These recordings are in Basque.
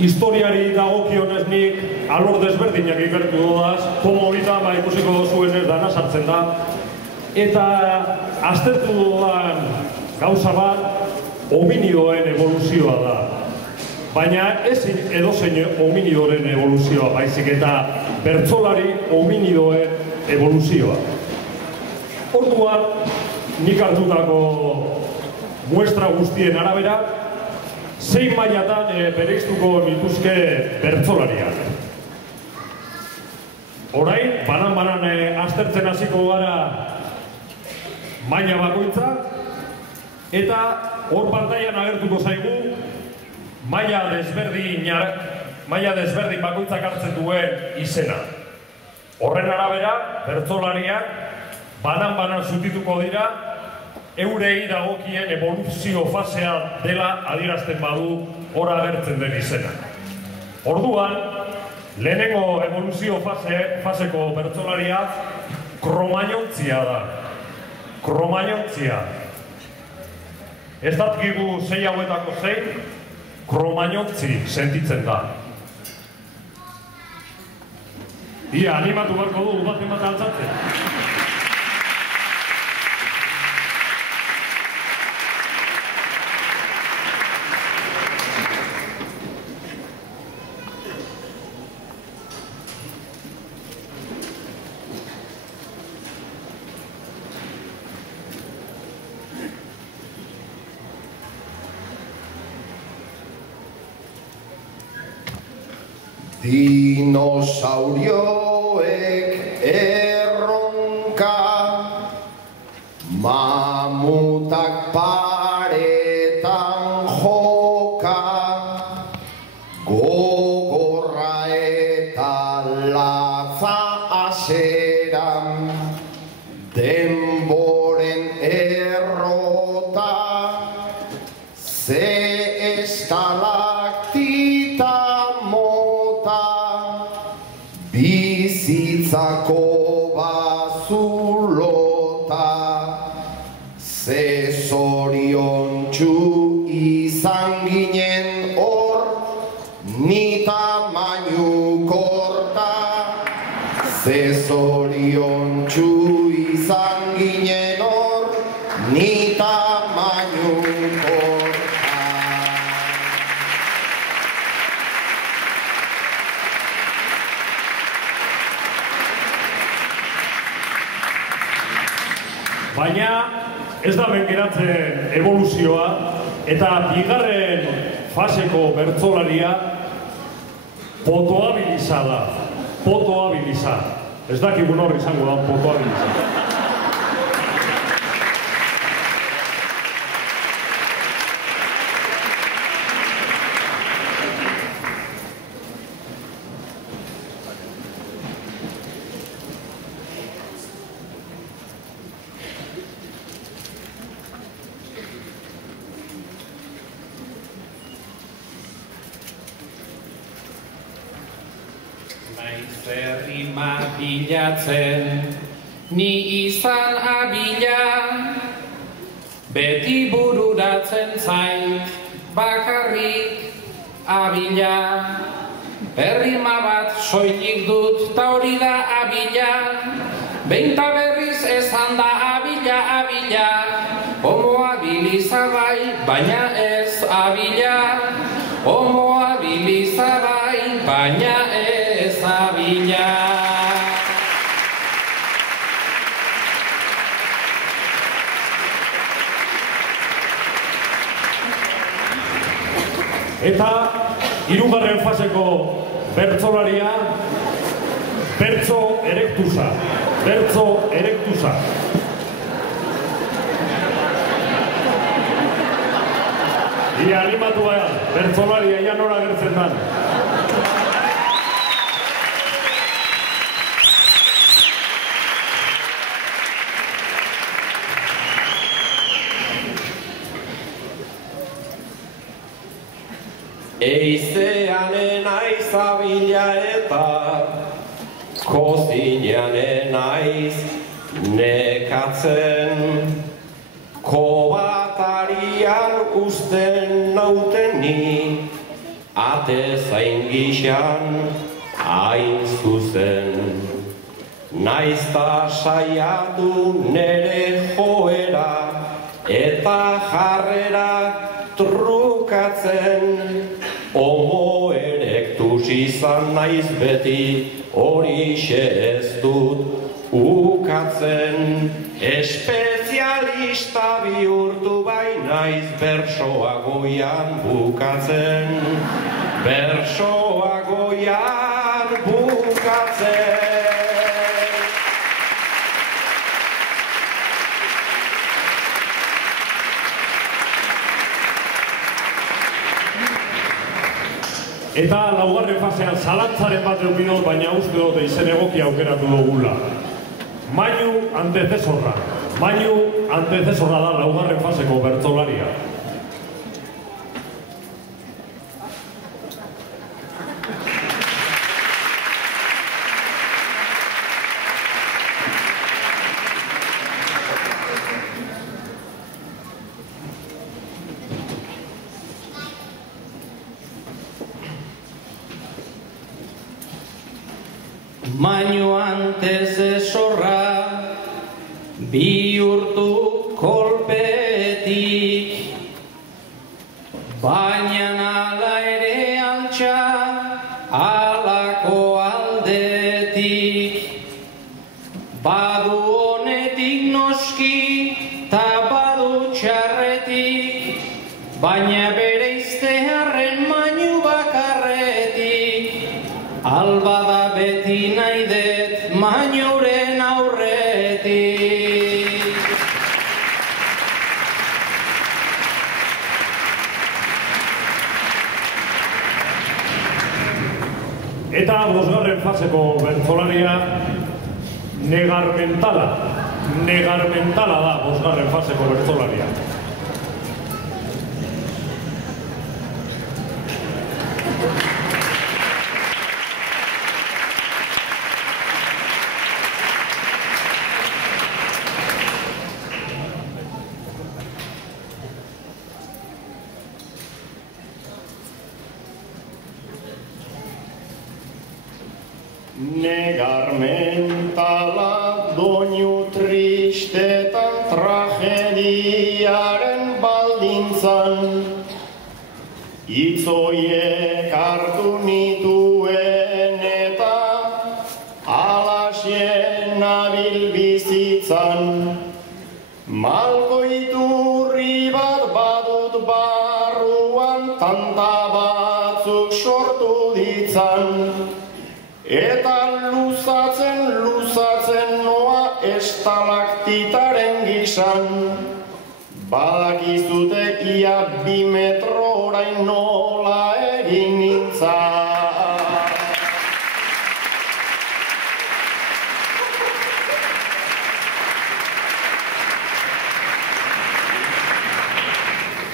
historiari dagokionez nik alor desberdinak ikertu dodaz, tomo bitan ikusiko dozuen ez dana sartzen da. Eta aztertu dodan gauza bat, hominidoen evoluzioa da. Baina ez edozein hominidoren evoluzioa, baizik eta bertsolari hominidoen evoluzioa. Orduan, nik hartutako muestra guztien arabera, 6 mailatan bereiztuko nituzke bertsolariak. Orain, banan-banan aztertzen hasiko gara maila bakoitza, eta hor pantailan agertuko zaigu maila desberdin bakoitzak hartzen duen izena. Horren arabera, bertsolariak banan-banan zutituko dira, eurei dagokien evoluzio fasea dela adierazten badu hor agertzen den izena. Orduan, lehenengo evoluzio faseko bertsolaria kromañontzia da. Kromañontzia. Ez datkigu 6 hauetako 6, kromañontzi sentitzen da. Ia, animatu barko du, bat altzatzen. Dinosaurioek erronka, mamutak paretan joka, gogorra eta latza aseran, denboren errota, ze estalaktita bizitzako bazulota, ze zoriontsu izan ginen hor, ni tamainu korta, ze zoriontsu izan ginen hor, ni tamainu korta. Baina ez da geratzen evoluzioa, eta bigarren faseko bertsolaria potoabiliza da. Potoabiliza. Ez dakigun hor izango da potoabiliza. Zerrima bilatzen, ni izan abila, beti bururatzen zait, bakarrik abila. Errima bat soilik dut, ta hori da abila, behinta berriz esan da abila, abila. Homo abiliza bai, baina ez abila, homo abiliza bai, baina ez abila. Eta hirugarren faseko bertsolaria bertso erectusa. Bertso erectusa. Ia animatu gara, bertsolaria ia nora gertzen dan. Eizeanen aiz abila eta kozineanen aiz nekatzen, kobatarian usten nauteni ate zain gixan hain zuzen. Naizta saiatu nere joera eta jarrera trukatzen, homo erectus izan naiz beti, horixe ez dut ukatzen. Espezialista bihurtu bai naiz bersoa goian bukatzen, bersoa goian bukatzen. Eta laugarren fasean zalantzaren bat eukidot, baina uste dut izen egokia aukeratu dugula. Mainu antecesorra. Mainu antecesorra da laugarren faseko bertsolaria. Mainu antecesorra bihurtu kolpetik, baina ala ere altxa alako aldetik. Badu honetik noski ta badu txarretik, baina bere izteharren mainu bakarretik. Alba da beti nahi dut mainuren aurretik. Eta bosgarren faseko bertsolaria negarmentala. Negarmentala da bosgarren faseko bertsolaria. Negarmentala doinu tristetan tragediaren baldintzan, itzoiek hartu nituen eta alaxien nabil bizitzan. Malko iturri bat badut barruan, tanta batzuk sortu ditzan. Eta luzatzen noa estalaktitaren gizan, badakizutek ia 2 metro orain nola egin nintzan.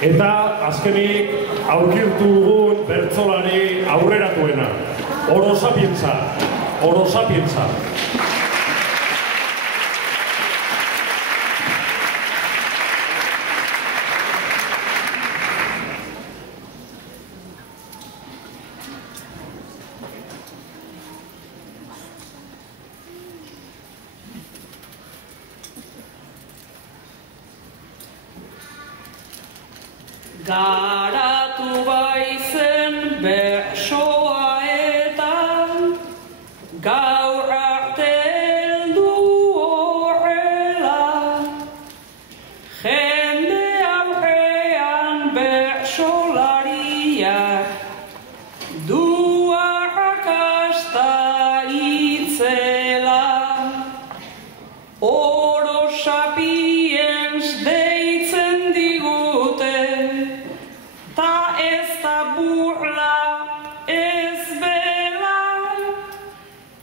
Eta azkenik aurkirtu dugun bertsolari aurreratuena. Oro sapienza, oro sapienza. Garatu baizen bersoa eta gaur arte heldu horrela. Jende aurrean bersolariak du arrakasta itzela. Oro sapiens deitzen digute, ta ez da burla, ez bela,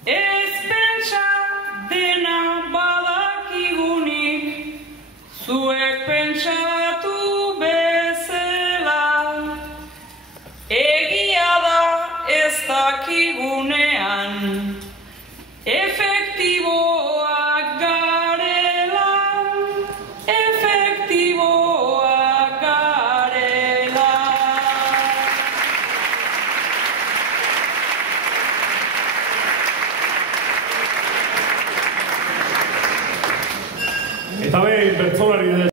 ez pentsa dena badakigunik, zuek pentsatu bezala. Egia da ez dakigunean, efektiboak garela, efektiboak garela. Eta behin bertsolari